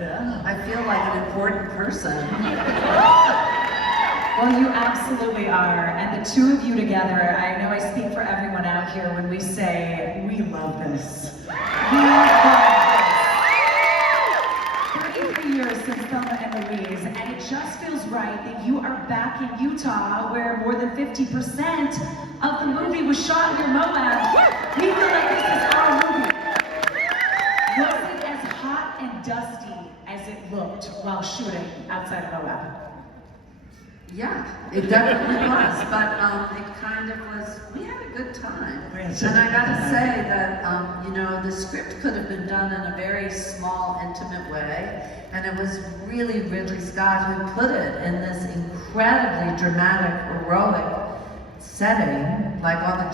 Yeah. I feel like an important person. Well, you absolutely are, and the two of you together, I know I speak for everyone out here when we say, we love this. We love this. 33 years since Thelma and Louise, and it just feels right that you are back in Utah, where more than 50% of the movie was shot near Moab. We feel like this is our movie. Was it as hot and dusty as it looked while shooting outside of Moab? Yeah, it definitely was, but it kind of was, we had a good time. And I gotta say that, you know, the script could have been done in a very small, intimate way, and it was really Ridley Scott who put it in this incredibly dramatic, heroic setting, like all the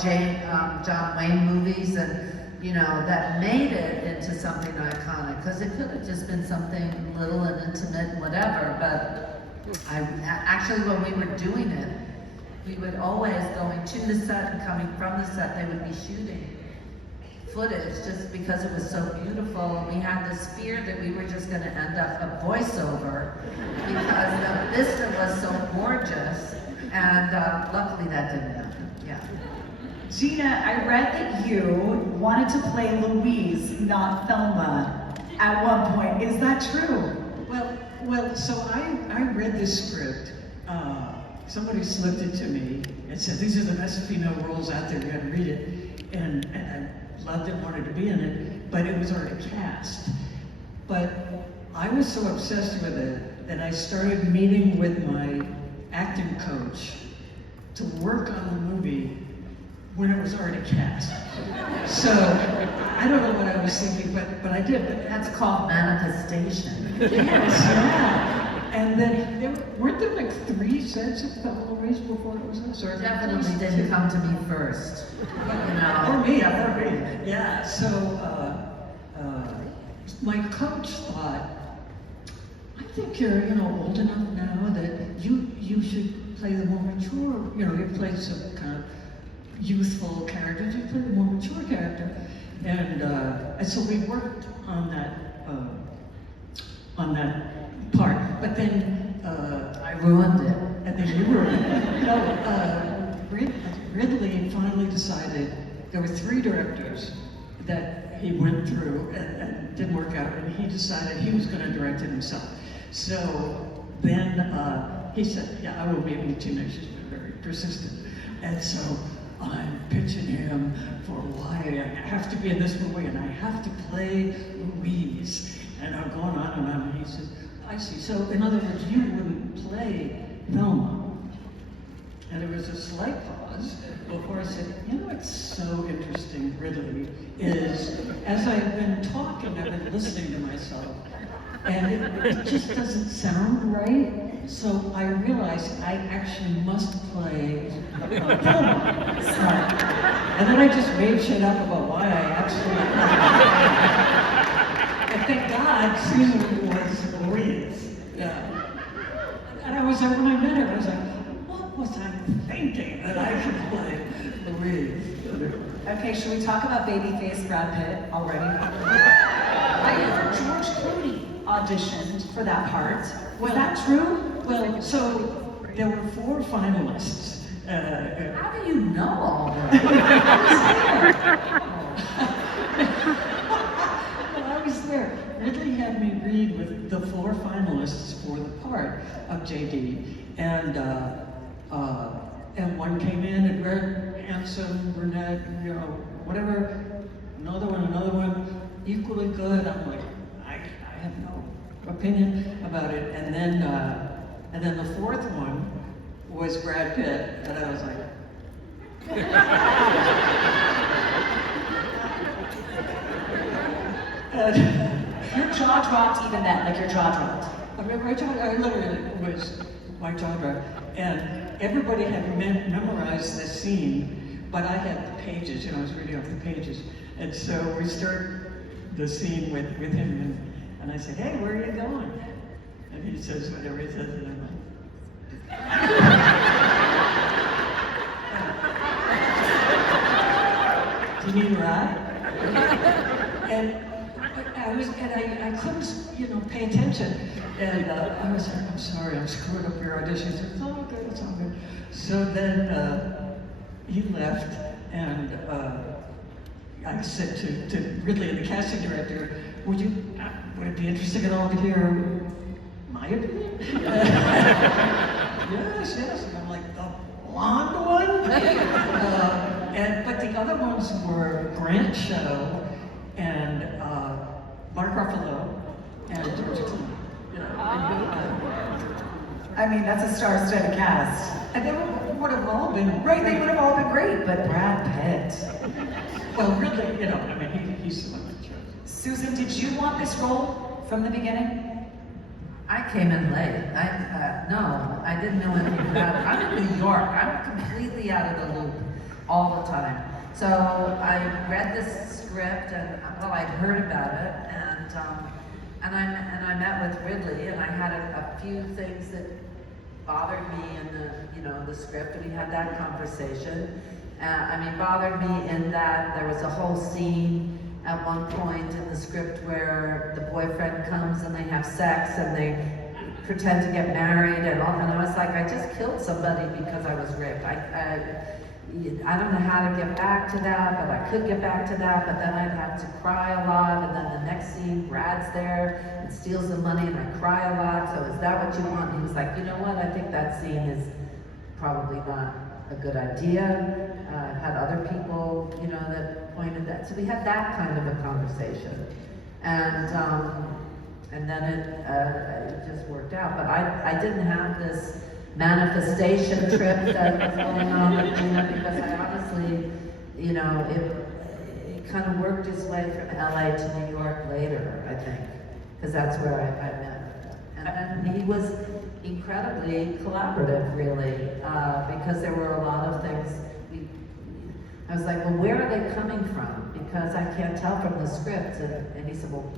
John Wayne movies, and you know, that made it into something iconic, because it could have just been something little and intimate and whatever, but actually when we were doing it, we would always, going to the set and coming from the set, they would be shooting footage just because it was so beautiful. We had this fear that we were just going to end up a voiceover because the vista was so gorgeous, and luckily that didn't happen. Yeah. Geena, I read that you wanted to play Louise, not Thelma, at one point. Is that true? Well, so I read this script. Somebody slipped it to me and said, these are the best female roles out there, you gotta read it. And I loved it, wanted to be in it, but it was already cast. But I was so obsessed with it that I started meeting with my acting coach to work on the movie when it was already cast. So, I don't know what I was thinking, but I did. But That's called manifestation. yes, yeah. And then, weren't there like 3 sets of Thelma Louise before it was this? Or Definitely didn't come to me first. You know. Or me. Yeah, so my coach thought, I think you're, you know, old enough now that you should play the more mature, you know, you play some kind of youthful characters, you play the more mature character. And so we worked on that part. But then I ruined it. and then you ruined it. No, Ridley finally decided, there were 3 directors that he went through and didn't work out, and he decided he was going to direct it himself. So then he said, yeah, I will be able to next. He's been very persistent. And so I'm pitching him for why I have to be in this movie and I have to play Louise. And I'm going on and on, and he says, I see. So in other words, you wouldn't play Thelma. And there was a slight pause before I said, you know what's so interesting, Ridley, is as I've been talking, I've been listening to myself, and it just doesn't sound right. So I realized I actually must play Thelma. And then I just made shit up about why I actually and thank God Susan was Louise. Yeah. And I was like, when I met her, I was like, what was I thinking that I could play Louise? Okay, should we talk about babyface Brad Pitt already? I heard George Clooney auditioned for that part. Was that true? Well, so there were 4 finalists. How do you know all that? Well, I was there. Ridley had me read with the 4 finalists for the part of JD, and one came in and read handsome, brunette, you know, whatever. Another one, equally good. I'm like, I have no opinion about it. And then the 4th one was Brad Pitt, and I was like. Your jaw dropped even then, like your jaw dropped. I literally was, my jaw dropped. And everybody had memorized this scene, but I had the pages, you know, I was reading off the pages. And so we start the scene with him, and I said, hey, where are you going? And he says whatever he says, and I'm like, do you need a ride? And I couldn't, you know, pay attention. And I was like, I'm sorry, I'm screwing up your audition. He said, it's all good, it's all good. So then he left, and I said to Ridley, the casting director, would it be interesting at all to hear my opinion? Yes. And I'm like, the blonde one? But the other ones were Grant Show and Mark Ruffalo and George Clooney. I mean, that's a star-studded cast. And they would have all been Right, they would have all been great, but Brad Pitt. Well, really, he's the one that chose. Susan, did you want this role from the beginning? I came in late. No, I didn't know anything about it. I'm in New York. I'm completely out of the loop all the time. So I read this script, and well, I'd heard about it, and I met with Ridley, and I had a few things that bothered me in the script, and we had that conversation. Bothered me in that there was a whole scene at one point in the script where the boyfriend comes and they have sex and they pretend to get married and I was like, I just killed somebody because I was raped. I don't know how to get back to that, but I could get back to that, but then I'd have to cry a lot, and then the next scene, Brad's there and steals the money and I cry a lot, so is that what you want? And he was like, you know what, I think that scene is probably not a good idea. Had other people, that pointed that. So we had that kind of a conversation. And then it just worked out. But I didn't have this manifestation trip that was going on with Geena, because I honestly, it kind of worked its way from LA to New York later, I think, because that's where I met him. And he was incredibly collaborative, really, because there were a lot of things. I was like, well, where are they coming from? Because I can't tell from the script. And he said, well,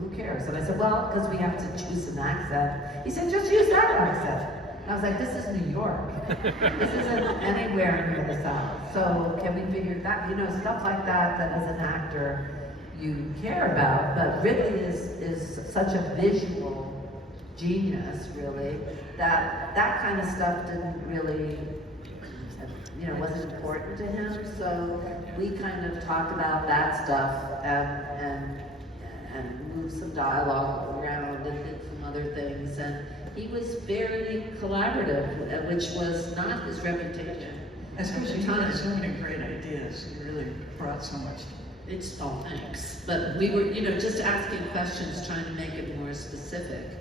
who cares? And I said, well, because we have to choose an accent. He said, just use that accent. And I was like, this is New York. This isn't anywhere near the South. So can we figure that, stuff like that as an actor you care about. But Ridley is such a visual genius, really, that kind of stuff didn't really, wasn't important to him. So we kind of talked about that stuff and moved some dialogue around and did some other things. And he was very collaborative, which was not his reputation. Especially he had so many great ideas. He really brought so much. It's all thanks. But we were, just asking questions, trying to make it more specific.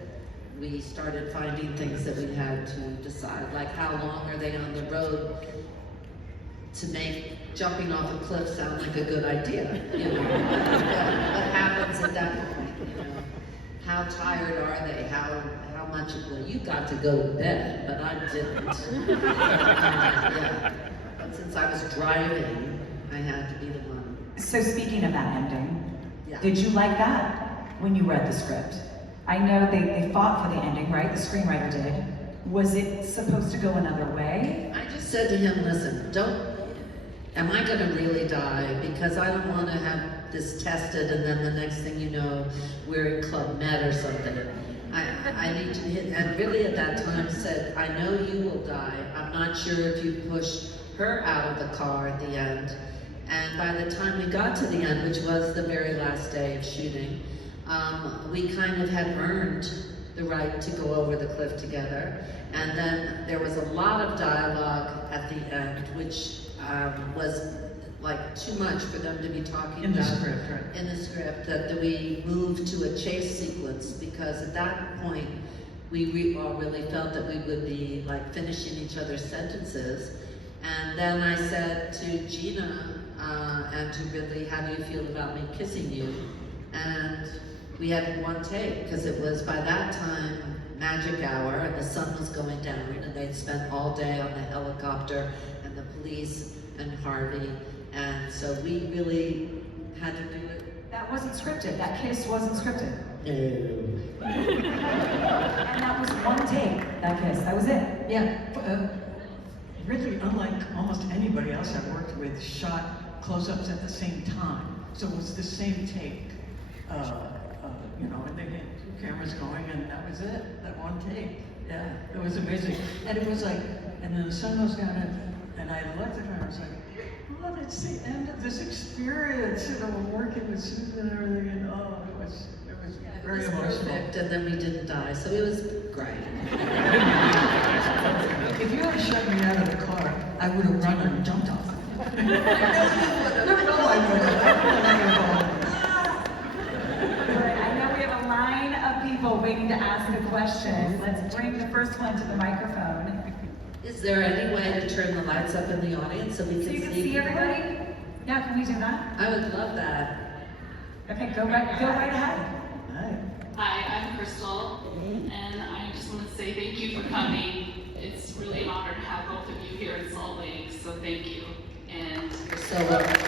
We started finding things that we had to decide, like how long are they on the road to make jumping off a cliff sound like a good idea? What happens at that point? How tired are they? How much? Well, you got to go to bed, but I didn't. But since I was driving, I had to be the one. So speaking of that ending, Yeah. did you like that when you read the script? I know they fought for the ending, right? The screenwriter did. Was it supposed to go another way? I just said to him, listen, am I gonna really die? Because I don't wanna have this tested and then the next thing you know, we're in Club Med or something. I need to hit, and really at that time said, I know you will die. I'm not sure if you push her out of the car at the end. And by the time we got to the end, which was the very last day of shooting, we kind of had earned the right to go over the cliff together. And then there was a lot of dialogue at the end, which was like too much for them to be talking In the about. script, right. In the script, that we moved to a chase sequence, because at that point, we all really felt that we would be like finishing each other's sentences. And then I said to Geena and to Ridley, how do you feel about me kissing you? And we had one take, because it was by that time magic hour and the sun was going down and they'd spent all day on the helicopter and the police and Harvey. And so we really had to do it. That wasn't scripted. That kiss wasn't scripted. No. And that was one take, that kiss. That was it. Yeah, Ridley, unlike almost anybody else I've worked with, shot close-ups at the same time. So it was the same take, and they had two cameras cameras going, and that was it, that one take. Yeah, it was amazing. And it was like, and then the sun goes down, and I looked at her, and I was like, oh, that's the end of this experience, you know, working with Susan and everything, and oh, it was very emotional. Perfect, and then we didn't die, so it was great. If you had shut me out of the car, I would have run and jumped off. No, I wouldn't. I know we have a line of people waiting to ask a question. Let's bring the first one to the microphone. Is there any way to turn the lights up in the audience so we So you can can see see people? everybody? Yeah, can we do that? I would love that. Okay, go right ahead. Hi, I'm Crystal, and I just want to say thank you for coming. It's really an honor to have both of you here in Salt Lake, so thank you. And You're so welcome.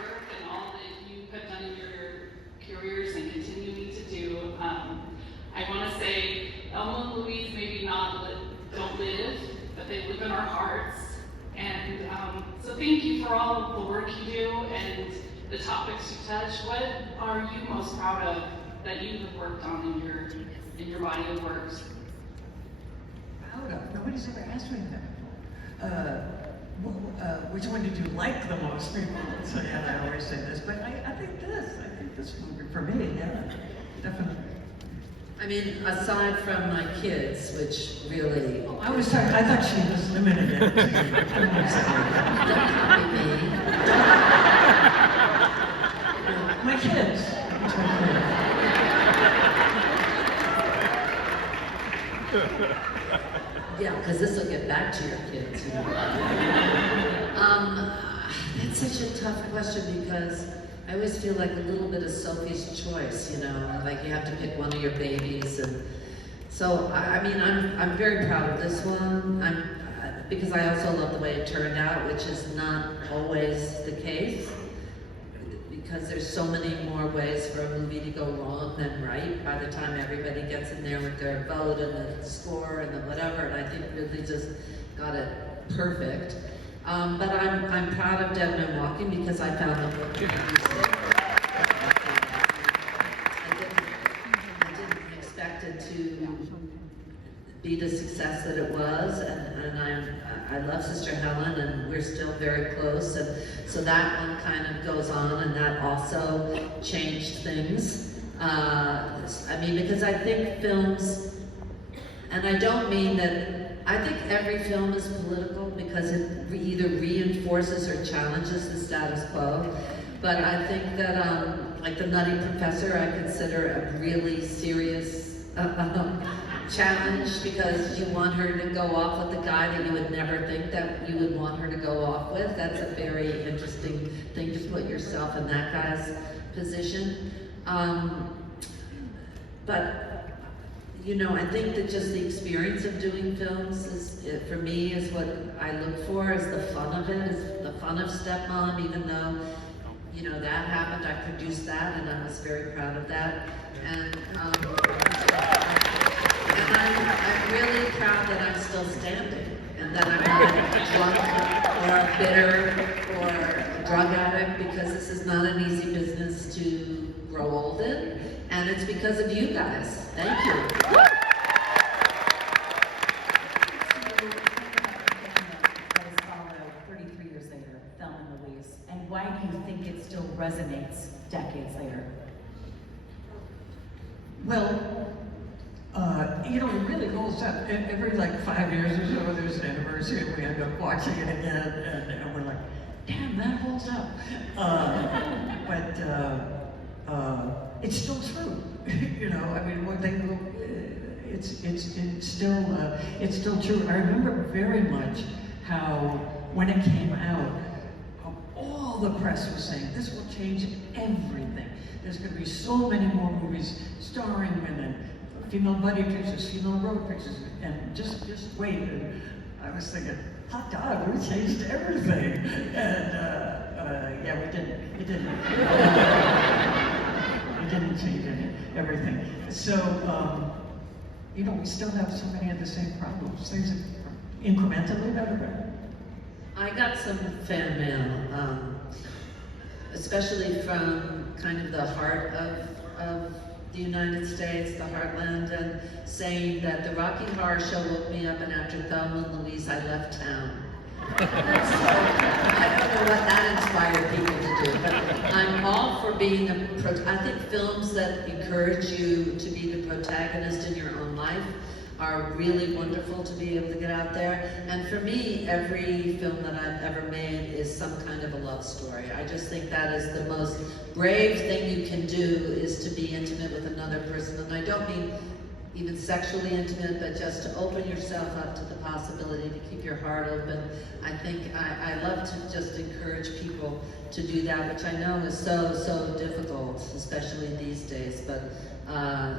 work and all that you have done in your careers and continuing to do. I want to say Elmo and Louise maybe don't live, but they live in our hearts. And so thank you for all of the work you do and the topics you touch. What are you most proud of that you have worked on in your body of works? Proud of? Nobody's ever asked me that before. Which one did you like the most? People say, and I always say this, but I think this movie for me, yeah, definitely. I mean, aside from my kids, which really... I thought she was limiting it to Don't copy me. my kids. Yeah, because this will get back to your kids. You know? That's such a tough question because I always feel like a little bit of Sophie's choice, you know, like you have to pick one of your babies, and so I mean I'm very proud of this one. Because I also love the way it turned out, which is not always the case. Because there's so many more ways for a movie to go wrong than right by the time everybody gets in there with their vote and the score and the whatever, and I think really just got it perfect. But I'm proud of Dead Men Walking because I found the book. I didn't expect it to be the success that it was, and I love Sister Helen, and we're still very close, and so that one kind of goes on, and that also changed things. I mean, because I think films, and I don't mean that, I think every film is political because it either reinforces or challenges the status quo, but I think that, like The Nutty Professor, I consider a really serious challenge because you want her to go off with the guy that you would never think that you would want her to go off with. That's a very interesting thing to put yourself in that guy's position. But you know, I think that just the experience of doing films for me, is what I look for, is the fun of it, is the fun of Stepmom, even though, you know, that happened, I produced that, and I was very proud of that. And I'm really proud that I'm still standing, and that I'm not a drunk or a bitter or a drug addict, because this is not an easy business to grow old in, and it's because of you guys. Thank you. Follow 33 years later, Thelma and Louise, and why do you think it still resonates decades later? Well, you know, it really holds up. Every like 5 years or so, there's an anniversary, and we end up watching it again, and we're like, damn, that holds up. But it's still true. You know, I mean, one thing, it's still true. I remember very much how when it came out, all the press was saying this will change everything. There's going to be so many more movies starring women, female buddy pictures, female road pictures, and just wait. And I was thinking, hot dog, we changed everything. And yeah, we didn't. It didn't. It didn't change everything. So, you know, we still have so many of the same problems. Things are incrementally better. I got some fan mail, especially from kind of the heart of the United States, the heartland, and saying that the Rocky Horror Show woke me up, and after Thelma and Louise, I left town. So, I don't know what that inspired people to do, but I'm all for being I think films that encourage you to be the protagonist in your own life are really wonderful to be able to get out there. And for me, every film that I've ever made is some kind of a love story. I just think that is the most brave thing you can do, is to be intimate with another person. And I don't mean even sexually intimate, but just to open yourself up to the possibility, to keep your heart open. I think I love to just encourage people to do that, which I know is so difficult, especially these days. But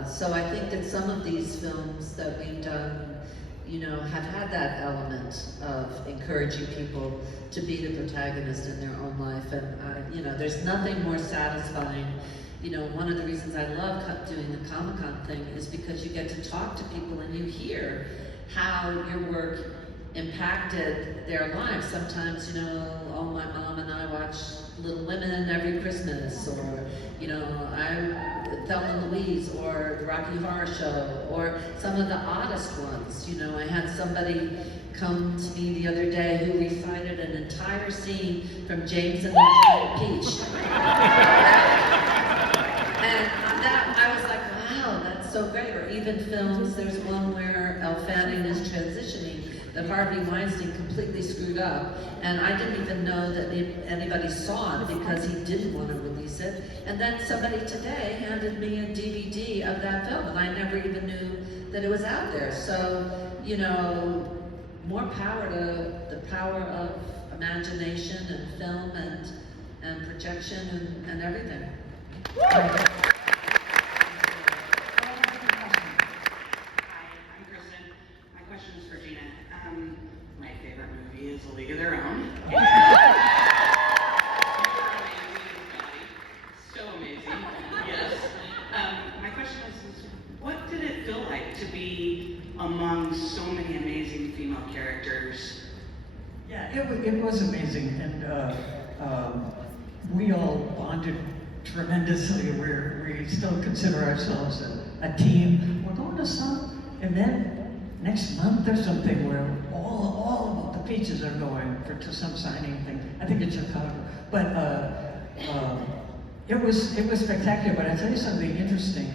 so I think that some of these films that we've done, you know, have had that element of encouraging people to be the protagonist in their own life. And you know, there's nothing more satisfying. You know, one of the reasons I love doing the Comic-Con thing is because you get to talk to people and you hear how your work impacted their lives. Sometimes, you know, oh, my mom and I watch Little Women every Christmas, or, you know, Thelma and Louise, or the Rocky Horror Show, or some of the oddest ones. You know, I had somebody come to me the other day who recited an entire scene from James and the Giant Peach. And I was like, wow, that's so great. Or even films, there's one where Elle Fanning is transitioning that Harvey Weinstein completely screwed up. And I didn't even know that anybody saw it because he didn't want to release it. And then somebody today handed me a DVD of that film, and I never even knew that it was out there. So, you know, more power to the power of imagination and film and projection and everything. Hi, I'm Kristen. My question is for Geena. My favorite movie is A League of Their Own. So amazing. Yes. My question is, what did it feel like to be among so many amazing female characters? Yeah, it was amazing, and we all bonded tremendously. We still consider ourselves a team. We're going to some event next month or something where all of the Peaches are going to some signing thing. I think it's Chicago. But it was spectacular. But I tell you something interesting.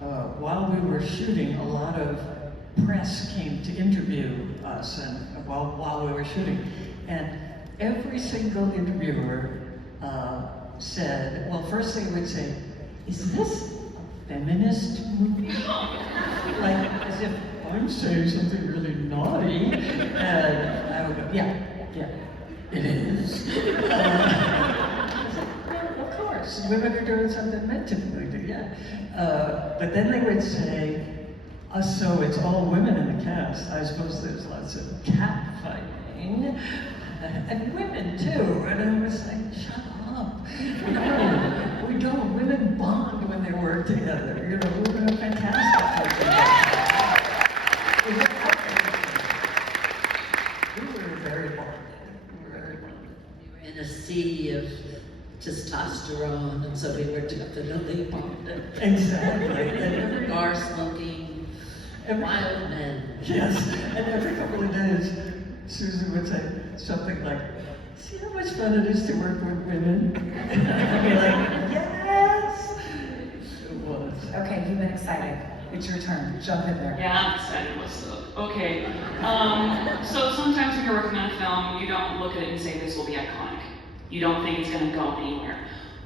While we were shooting, a lot of press came to interview us, and while we were shooting, and every single interviewer said, well, first they would say, is this a feminist movie? Like, as if I'm saying something really naughty, and I would go, yeah, it is. Well, of course, women are doing something meant to be, yeah. But then they would say, so it's all women in the cast. I suppose there's lots of cat fighting, and women too. And I was like, shut up. No, we don't. Women bond when they work together. You know, we're doing a fantastic we were very bonded. In a sea of testosterone, and so we were definitely bonded. Exactly. Cigar smoking, wild men. Yes, and every couple of days, Susan would say something like, see how much fun it is to work with women? And I'd be like, yes! It was. Okay, you've been excited. It's your turn. Jump in there. Yeah, I'm excited. What's up? Okay. So sometimes when you're working on a film, you don't look at it and say this will be iconic. You don't think it's going to go anywhere.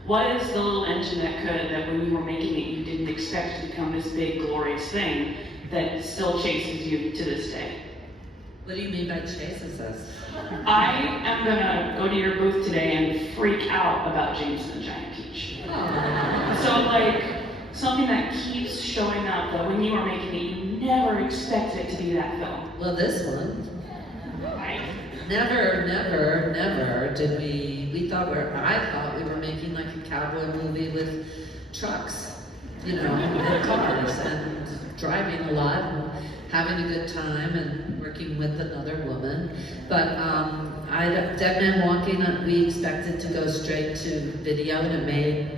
What is the little engine that when you were making it, you didn't expect to become this big, glorious thing that still chases you to this day? What do you mean by chases us? I am going to go to your booth today and freak out about James and the Giant Peach. So like, something that keeps showing up, that when you are making it, you never expect it to be that film. Well, this one. Right? Never did we thought I thought we were making like a cowboy movie with trucks, you know, and cars, and driving a lot and having a good time and working with another woman. But Dead Man Walking, we expected to go straight to video, and it made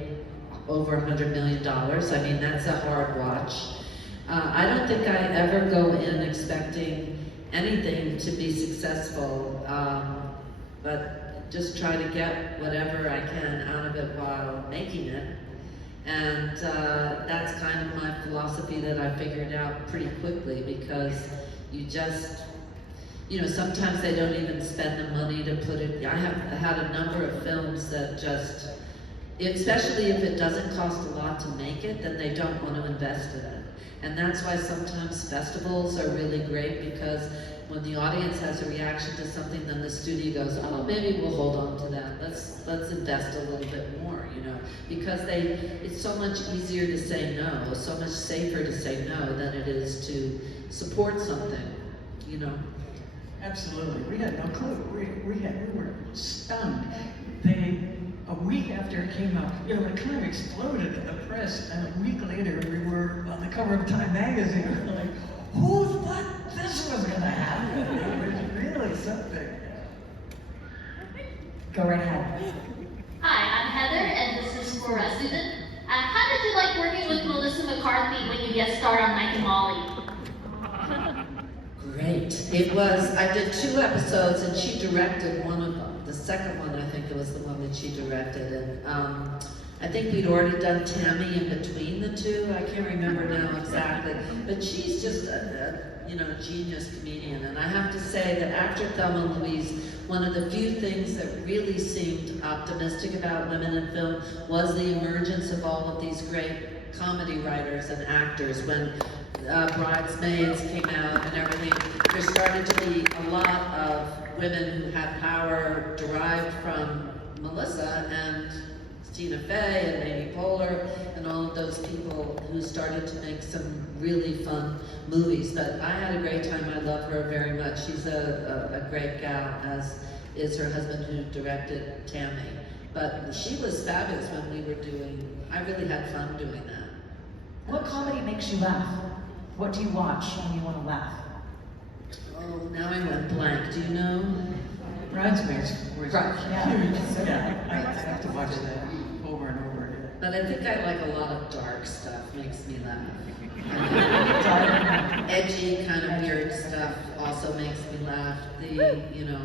over $100 million. I mean, that's a hard watch. I don't think I ever go in expecting anything to be successful, but just try to get whatever I can out of it while making it. And that's kind of my philosophy that I figured out pretty quickly, because you just, you know, sometimes they don't even spend the money to put it. I have had a number of films that just, especially if it doesn't cost a lot to make it, then they don't want to invest in it. And that's why sometimes festivals are really great, because when the audience has a reaction to something, then the studio goes, oh, maybe we'll hold on to that. Let's invest a little bit more, you know, because it's so much easier to say no, so much safer to say no than it is to support something, you know. Absolutely, we had no clue. We were stunned. A week after it came out, you know, it kind of exploded in the press, and a week later we were on the cover of Time magazine. We're like, who thought this was gonna happen? It was really something. Go right ahead. Hi, I'm Heather, and this is for Susan. How did you like working with Melissa McCarthy when you guest starred on Mike and Molly? Great. It was, I did 2 episodes and she directed one of them. The second one, I think it was the one that she directed. And I think we'd already done Tammy in between the 2. I can't remember now exactly. But she's just a you know, genius comedian. And I have to say that after Thelma and Louise, one of the few things that really seemed optimistic about women in film was the emergence of all of these great comedy writers and actors. When Bridesmaids came out and everything, there started to be a lot of women who had power derived from Melissa and Tina Fey and Amy Poehler and all of those people who started to make some really fun movies. But I had a great time. I love her very much. She's a great gal, as is her husband who directed Tammy. But she was fabulous when we were doing, I really had fun doing that. What comedy makes you laugh? What do you watch when you want to laugh? Oh, now I went blank. Do you know? Bridesmaids was Right. huge. Yeah, I have to watch that over and over again. But I think I like a lot of dark stuff. Makes me laugh. Edgy, kind of weird stuff also makes me laugh. You know,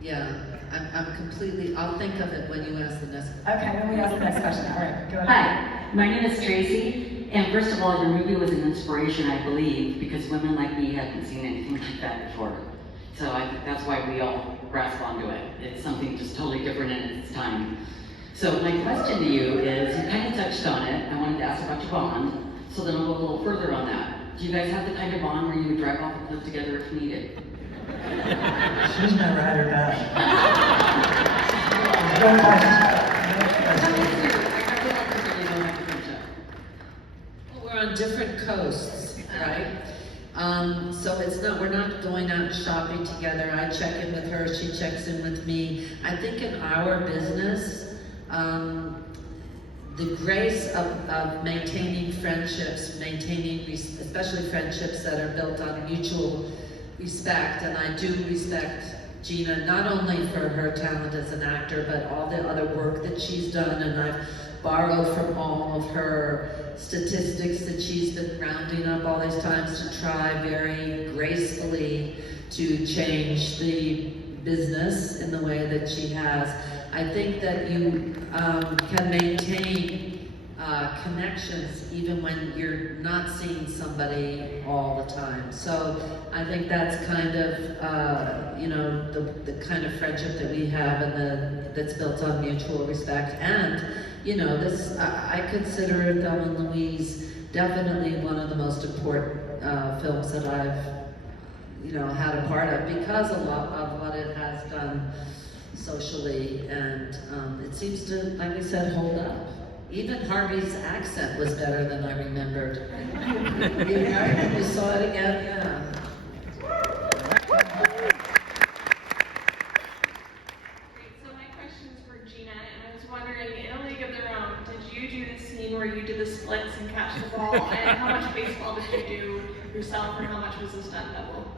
yeah. I'm completely, I'll think of it when you ask the next question. Okay, then we ask the next question. All right, go ahead. Hi, my name is Tracy, and first of all, your movie was an inspiration, I believe, because women like me hadn't seen anything like that before. So I think that's why we all grasp onto it. It's something just totally different in its time. So my question to you is, you kind of touched on it. I wanted to ask about your bond, so then I'll go a little further on that. Do you guys have the kind of bond where you would drive off a cliff together if needed? She's my ride or die. No questions. Well, we're on different coasts, right? So it's not, we're not going out shopping together. I check in with her, she checks in with me. I think in our business, the grace of maintaining friendships, especially friendships that are built on mutual respect, and I do respect Geena not only for her talent as an actor, but all the other work that she's done, and I've borrowed from all of her statistics that she's been rounding up all these times to try very gracefully to change the business in the way that she has. I think that you can maintain connections even when you're not seeing somebody all the time. So I think that's kind of, you know, the kind of friendship that we have, and that's built on mutual respect. And, you know, I consider Thelma and Louise definitely one of the most important films that I've, you know, had a part of, because a lot of what it has done socially, and it seems to, like we said, hold up. Even Harvey's accent was better than I remembered. You saw it again? Yeah. Great, so my question is for Geena, and I was wondering, in A League of Their Own, did you do the scene where you did the splits and catch the ball, and how much baseball did you do yourself, or how much was the stunt double?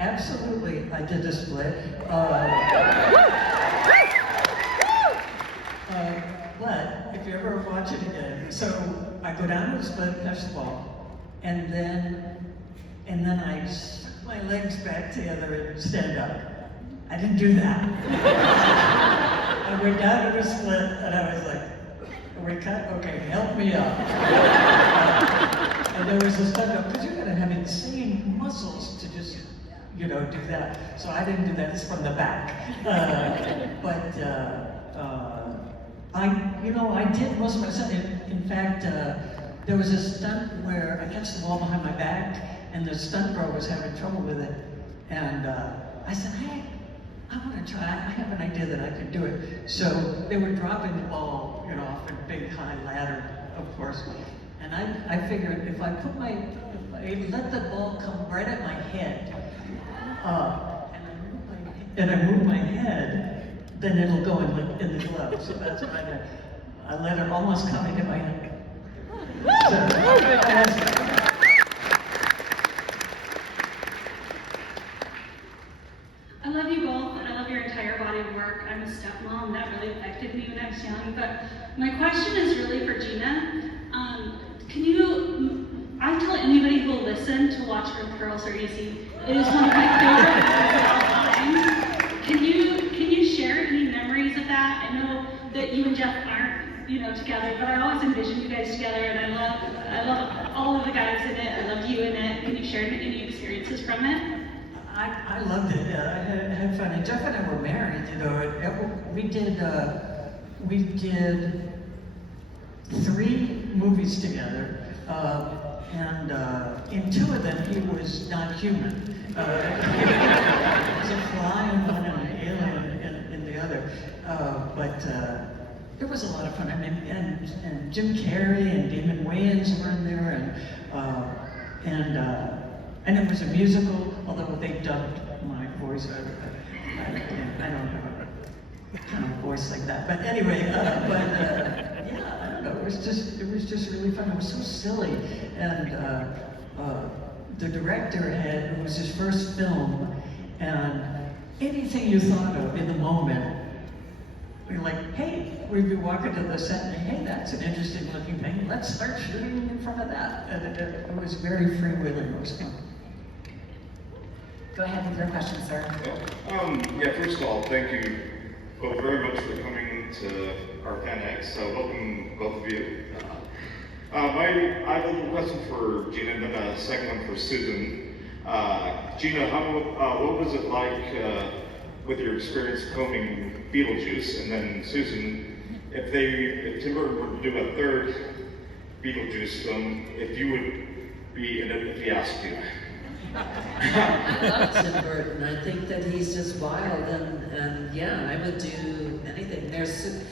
Absolutely, I did a split. But if you're ever watch it again. So I go down to the split, catch the ball, and then I suck my legs back together and stand up. I didn't do that. I went down to the split and I was like, are we cut? Okay, help me up. And there was a stand up, because you're gonna have insane muscles to just, do that. So I didn't do that, it's from the back. I did most of my stuff. In fact, there was a stunt where I catch the ball behind my back, and the stunt girl was having trouble with it. And I said, hey, I want to try. I have an idea that I could do it. So they were dropping the ball, off a big high ladder, of course. And I figured if I let the ball come right at my head, and I move my head, then it'll go in the glove. So that's what I did. I let it almost come into my head. I love you both, and I love your entire body of work. I'm a stepmom. That really affected me when I was young. But my question is really for Geena. I tell anybody who will listen to watch Earth Girls Are Easy. It is one of my favorite movies of all time. Can you share any memories of that? I know that you and Jeff aren't, together, but I always envision you guys together, and I love all of the guys in it. I love you in it. Can you share any experiences from it? I loved it. I had fun. And Jeff and I were married. We did 3 movies together, and in 2 of them he was not human. He was a fly in one and an alien in the other. But it was a lot of fun. I mean, and Jim Carrey and Damon Wayans were in there, and it was a musical, although they dubbed my voice. I don't have a kind of voice like that. But anyway, yeah, I don't know. It was just really fun. It was so silly, and the director it was his first film, and anything you thought of in the moment, you're like, hey, we'd be walking to the set and hey, that's an interesting looking thing. Let's start shooting in front of that. And it was very freewheeling. It was fun. Go ahead with your question, sir. Yeah, first of all, thank you both very much for coming to our Fanx. So welcome both of you. I have a little question for Geena and then a second one for Susan. Geena, what was it like with your experience combing Beetlejuice? And then Susan, if Tim Burton were to do a third Beetlejuice film, if you would be in it if he asked you. I love Tim Burton. I think that he's just wild, and yeah, I would do anything. There's,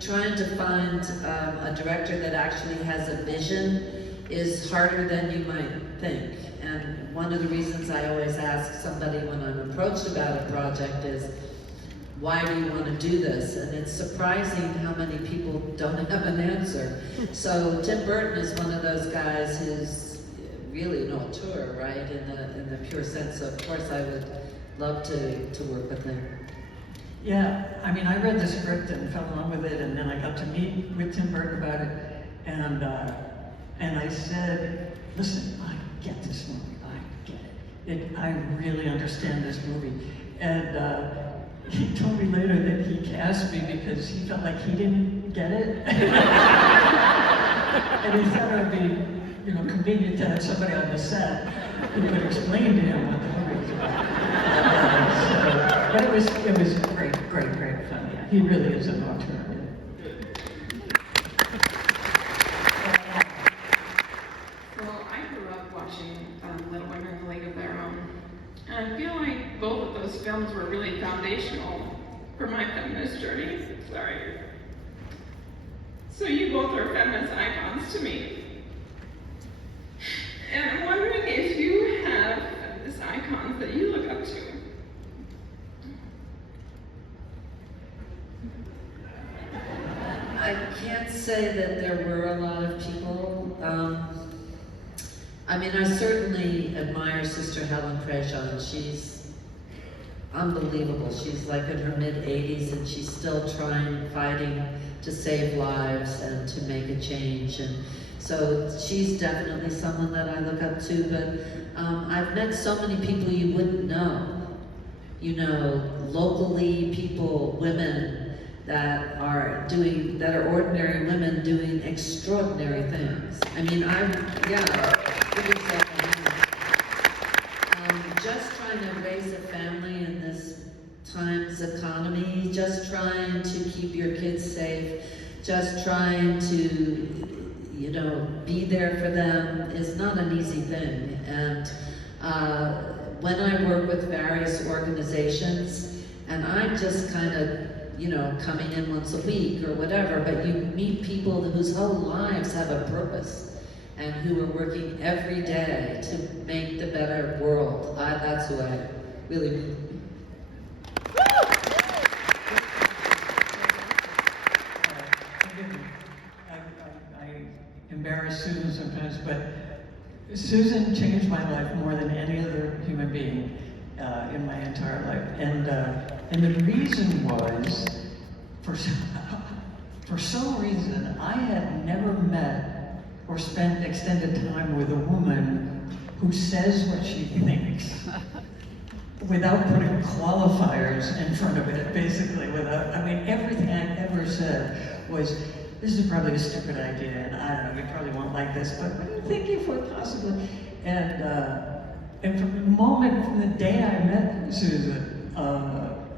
trying to find a director that actually has a vision is harder than you might think. And one of the reasons I always ask somebody when I'm approached about a project is, why do you want to do this? And it's surprising how many people don't have an answer. So Tim Burton is one of those guys who's really an auteur, right? In the pure sense. So of course I would love to work with him. Yeah, I mean, I read the script and fell in love with it, and then I got to meet with Tim Burton about it, and I said, listen, I get this movie, I get it. I really understand this movie. And he told me later that he cast me because he felt like he didn't get it. And he thought it would be convenient to have somebody on the set who could explain to him what the movie was about. But it was great fun. Yeah. He really is an auteur. Well, I grew up watching Little Women of the League of Their Own, and I feel like both of those films were really foundational for my feminist journey. Sorry. So you both are feminist icons to me. And I'm wondering if you have feminist icons that you look up to. I can't say that there were a lot of people. I mean, I certainly admire Sister Helen Prejean. She's unbelievable. She's like in her mid-80s and she's still fighting to save lives and to make a change. And so she's definitely someone that I look up to, but I've met so many people you wouldn't know. You know, locally, people, women that are ordinary women doing extraordinary things. I mean, good example. Just trying to raise a family in this times economy, just trying to keep your kids safe, just trying to, you know, be there for them is not an easy thing. And when I work with various organizations, and I'm just kind of, you know, coming in once a week or whatever, but you meet people whose whole lives have a purpose and who are working every day to make the better world. That's who I really meet. I embarrass Susan sometimes, but Susan changed my life more than any other human being in my entire life. And the reason was, for some reason, I had never met or spent extended time with a woman who says what she thinks without putting qualifiers in front of it, basically. I mean, everything I ever said was, this is probably a stupid idea, and I don't know, you probably won't like this, but what are you thinking for possibly? And from the day I met Susan,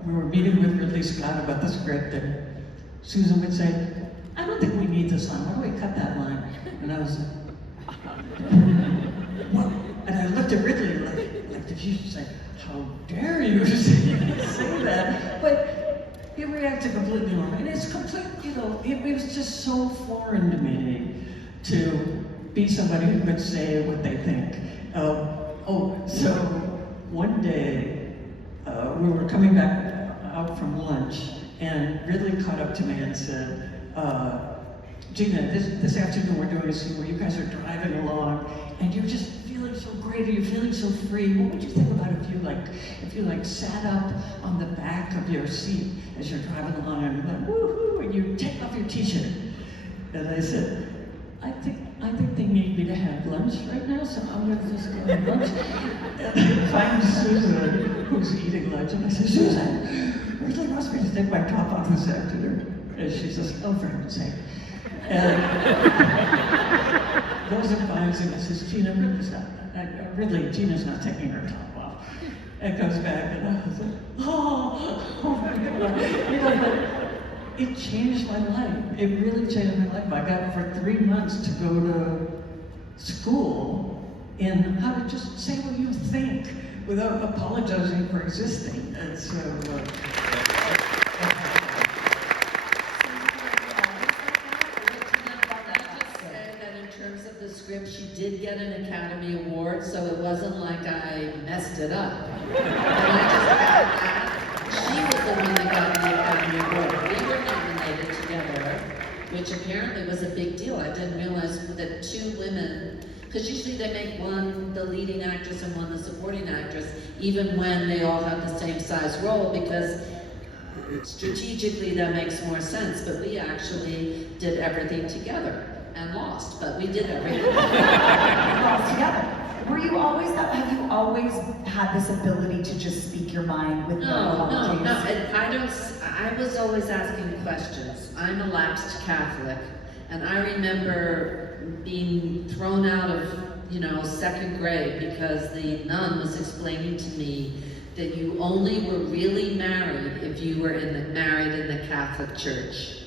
we were meeting with Ridley Scott about the script, and Susan would say, I don't think we need this line, why don't we cut that line? And I was like, what? And I looked at Ridley like did you say, how dare you say that? But he reacted completely normal. And it's complete, you know, it was just so foreign to me to be somebody who could say what they think. So one day, we were coming back out from lunch, and Ridley caught up to me and said, Geena, this afternoon we're doing a scene where you guys are driving along, and you're just feeling so great, or you're feeling so free. What would you think about if you sat up on the back of your seat as you're driving along, and you're like, woohoo, and you take off your t-shirt? And I said, I think they need me to have lunch right now, so I'm gonna just go have lunch. And I find Susan, who's eating lunch, and I said, Susan, Ridley wants me to take my top off this afternoon. And she says, oh, for heaven's sake. And goes and finds him and says, Geena, Geena's not taking her top off. And comes back, and I was like, oh my God. You know, but it changed my life. It really changed my life. I got for 3 months to go to school in how to just say what you think without apologizing for existing. And so, the script, she did get an Academy Award, so it wasn't like I messed it up. And I just got that. She was the one that got the Academy Award. We were nominated together, which apparently was a big deal. I didn't realize that 2 women, because usually they make one the leading actress and one the supporting actress, even when they all have the same size role, because strategically that makes more sense. But we actually did everything together. And lost, but we did everything. Lost together. Have you always had this ability to just speak your mind with no apologies? No. I was always asking questions. I'm a lapsed Catholic, and I remember being thrown out of, 2nd grade because the nun was explaining to me that you only were really married if you were married in the Catholic Church.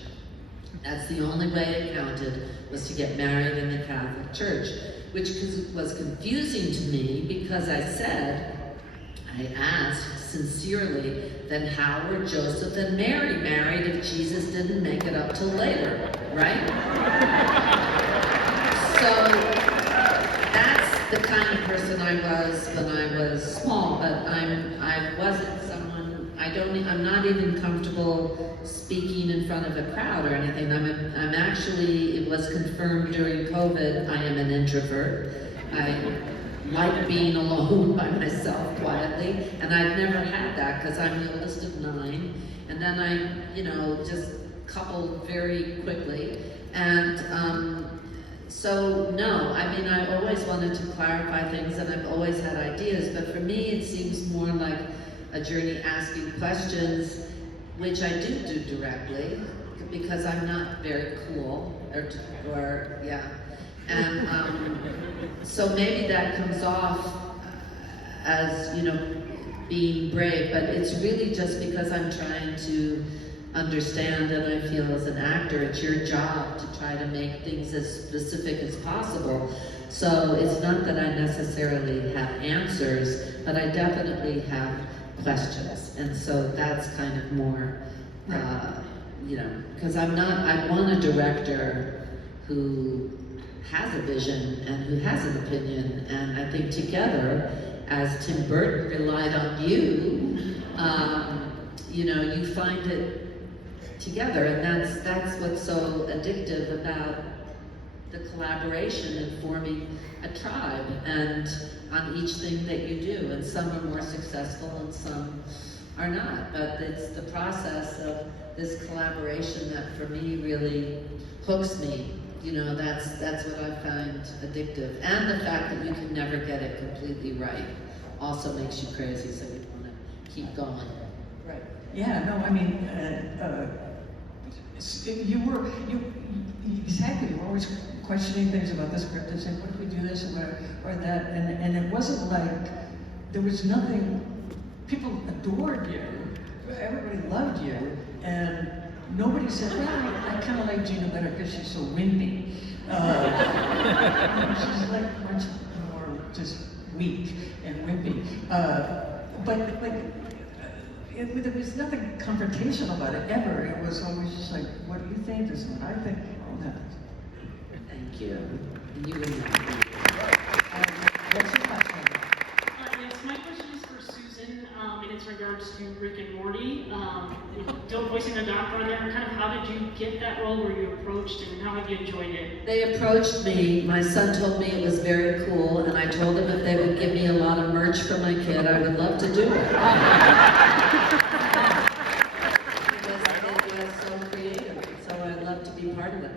That's the only way it counted, was to get married in the Catholic Church, which was confusing to me because I asked sincerely, then how were Joseph and Mary married if Jesus didn't make it up till later, right? So that's the kind of person I was when I was small, but I wasn't someone, I'm not even comfortable speaking in front of a crowd or anything. I'm actually, it was confirmed during COVID, I am an introvert. I like being alone by myself quietly, and I've never had that because I'm the oldest of 9. And then I, just coupled very quickly. And so no, I mean, I always wanted to clarify things and I've always had ideas, but for me it seems more like a journey asking questions, which I do directly, because I'm not very cool, or yeah. And so maybe that comes off as, you know, being brave, but it's really just because I'm trying to understand, and I feel as an actor, it's your job to try to make things as specific as possible. So it's not that I necessarily have answers, but I definitely have questions. And so that's kind of more, you know, because I want a director who has a vision and who has an opinion, and I think together, as Tim Burton relied on you, you know, you find it together, and that's what's so addictive about the collaboration and forming a tribe, and on each thing that you do, and some are more successful and some are not, but it's the process of this collaboration that for me really hooks me. You know, that's what I find addictive, and the fact that you can never get it completely right also makes you crazy, so you want to keep going. Right. Yeah. No. I mean, you exactly. You were always questioning things about the script and saying, "What if we do this or that?" And it wasn't like there was nothing. People adored you. Everybody loved you, and nobody said, "Well, I kind of like Geena better because she's so wimpy." She's like much more just weak and wimpy. But there was nothing confrontational about it ever. It was always just like, "What do you think? This is what I think." All that. Thank you. And you were What's your question? Yes, my question is for Susan, and it's regards to Rick and Morty. Don't voicing a doctor on there, kind of how did you get that role? Were you approached, and how have you enjoyed it? They approached me, my son told me it was very cool, and I told him if they would give me a lot of merch for my kid, I would love to do it. It was so creative, so I'd love to be part of it.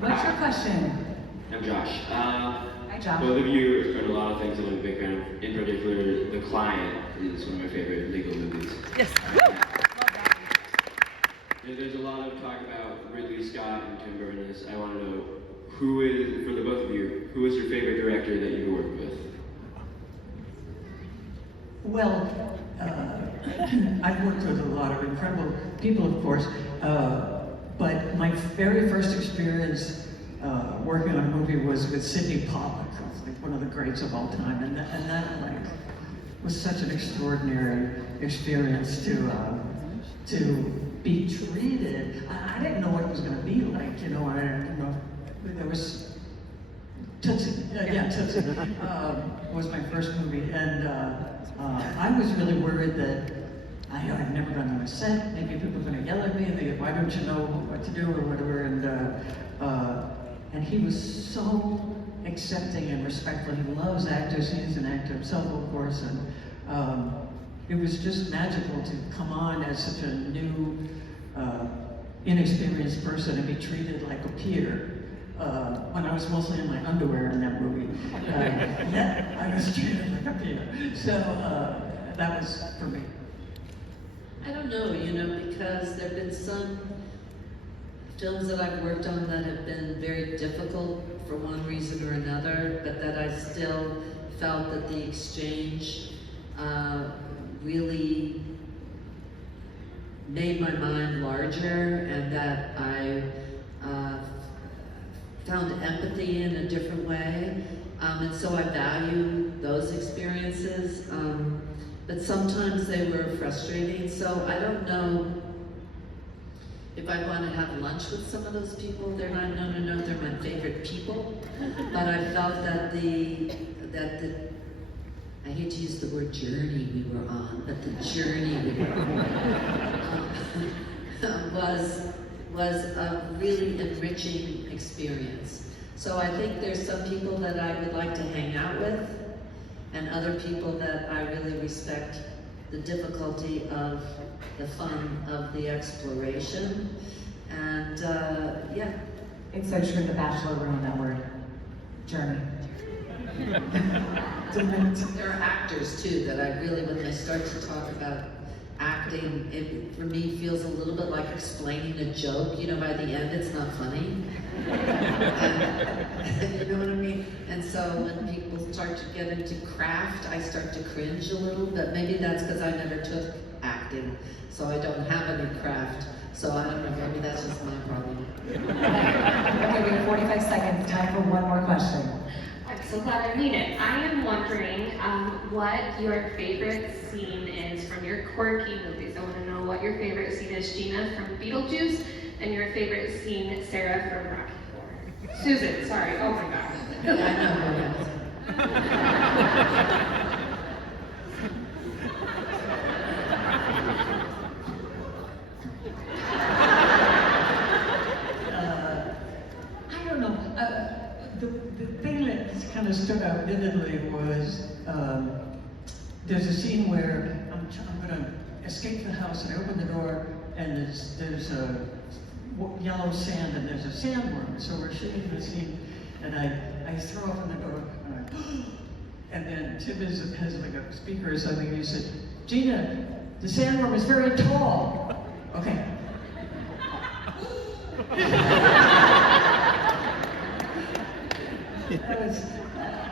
What's your question? I'm Josh. Hi, Josh. Both of you have heard a lot of things I'm a big fan of. In particular, The Client is one of my favorite legal movies. Yes. There's a lot of talk about Ridley Scott and Tim Burton. I want to know, who is, for the both of you, who is your favorite director that you worked with? Well, I've worked with a lot of incredible people, of course, but my very first experience working on a movie was with Sidney Pollack, who's like one of the greats of all time, and that like was such an extraordinary experience to be treated. I didn't know what it was going to be like, you know. I didn't know. There was Tootsie, Tootsie was my first movie, and I was really worried that I've never been on a set. Maybe people are going to yell at me. They go, "Why don't you know what to do?" or whatever. And he was so accepting and respectful. He loves actors. He's an actor himself, of course, and it was just magical to come on as such a new, inexperienced person and be treated like a peer. When I was mostly in my underwear in that movie, yet I was treated like a peer. So that was for me. I don't know, you know, because there have been some films that I've worked on that have been very difficult for one reason or another, but that I still felt that the exchange really made my mind larger, and that I found empathy in a different way, and so I value those experiences, but sometimes they were frustrating, so I don't know if I want to have lunch with some of those people. They're not, no, they're my favorite people, but I felt that I hate to use the word journey we were on, but the journey we were on was a really enriching experience. So I think there's some people that I would like to hang out with, and other people that I really respect the difficulty of the fun of the exploration. And yeah. It's so true, The Bachelor ruined that word. Journey. There are actors too that I really, when they start to talk about acting, it for me feels a little bit like explaining a joke. You know, by the end it's not funny. And, you know what I mean? And so when people start to get into craft, I start to cringe a little, but maybe that's because I never took acting, so I don't have any craft. So I don't know, maybe that's just my problem. Okay, we have 45 seconds, time for one more question. I'm so glad I made it. I am wondering what your favorite scene is from your quirky movies. I want to know what your favorite scene is, Geena from Beetlejuice, and your favorite scene, Sarah from Rocky IV. Susan, sorry, oh my gosh. I know. I don't know. The thing that kind of stood out vividly was there's a scene where I'm going to escape the house, and I open the door, and there's a yellow sand, and there's a sandworm. So we're shooting the scene, and I throw open the door, and then Tim has like a speaker or something, and he said, "Geena, the sandworm is very tall." Okay.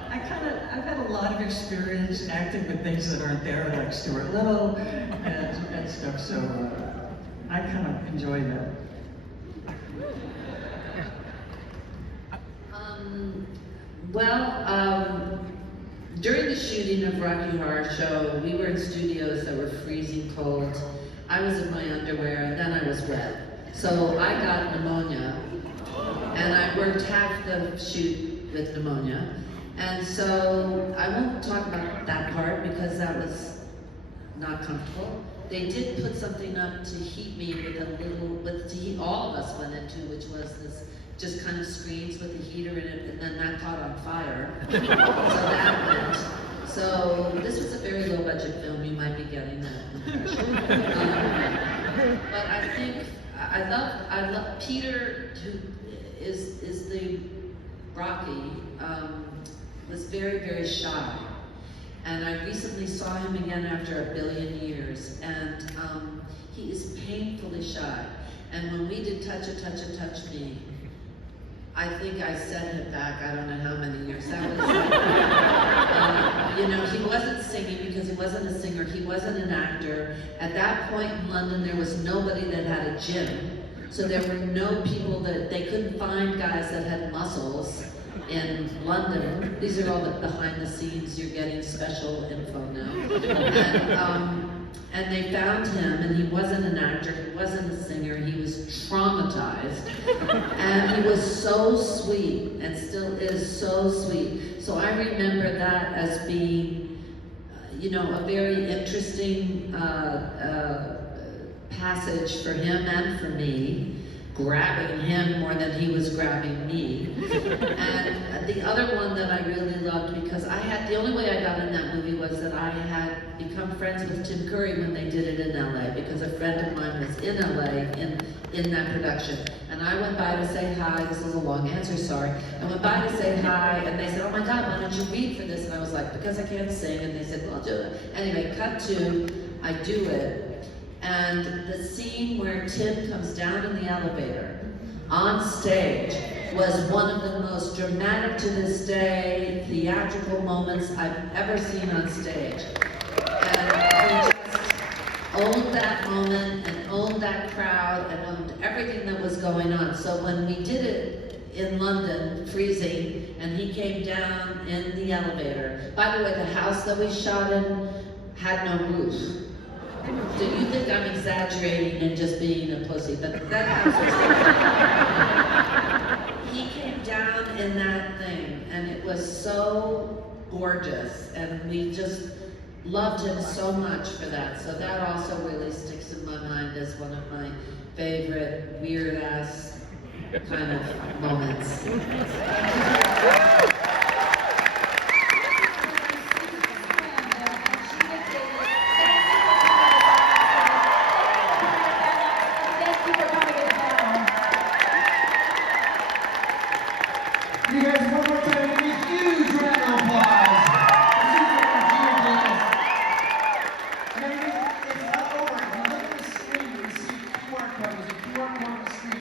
I've had a lot of experience acting with things that aren't there, like Stuart Little and stuff, so I kind of enjoy that. During the shooting of Rocky Horror Show, we were in studios that were freezing cold. I was in my underwear, and then I was wet. So I got pneumonia, and I worked half the shoot with pneumonia. And so I won't talk about that part because that was not comfortable. They did put something up to heat me to heat all of us went into, which was this just kind of screens with a heater in it, and then that caught on fire. So that went. So this was a very low budget film, you might be getting that impression. But I think, I love Peter, who is the Rocky, was very, very shy. And I recently saw him again after 1 billion years, and he is painfully shy. And when we did Touch It, Touch It, Touch Me, I think I set it back, I don't know how many years. That was, you know, he wasn't singing because he wasn't a singer, he wasn't an actor. At that point in London, there was nobody that had a gym. So there were no people they couldn't find guys that had muscles in London. These are all the behind the scenes, you're getting special info now. And they found him, and he wasn't an actor, he wasn't a singer, he was traumatized. And he was so sweet, and still is so sweet. So I remember that as being, you know, a very interesting passage for him and for me, grabbing him more than he was grabbing me. And the other one that I really loved, because the only way I got in that movie was that I had become friends with Tim Curry when they did it in LA, because a friend of mine was in LA in that production. And I went by to say hi, this is a long answer, sorry. I went by to say hi, and they said, "Oh my God, why don't you read for this?" And I was like, "Because I can't sing." And they said, "Well, I'll do it." Anyway, cut to, I do it. And the scene where Tim comes down in the elevator on stage was one of the most dramatic to this day theatrical moments I've ever seen on stage. And we just owned that moment and owned that crowd and owned everything that was going on. So when we did it in London, freezing, and he came down in the elevator, by the way, the house that we shot in had no roof. So you think I'm exaggerating and just being a pussy, but that house was he came down in that thing, and it was so gorgeous, and we just loved him so much for that. So that also really sticks in my mind as one of my favorite weird-ass kind of moments. You guys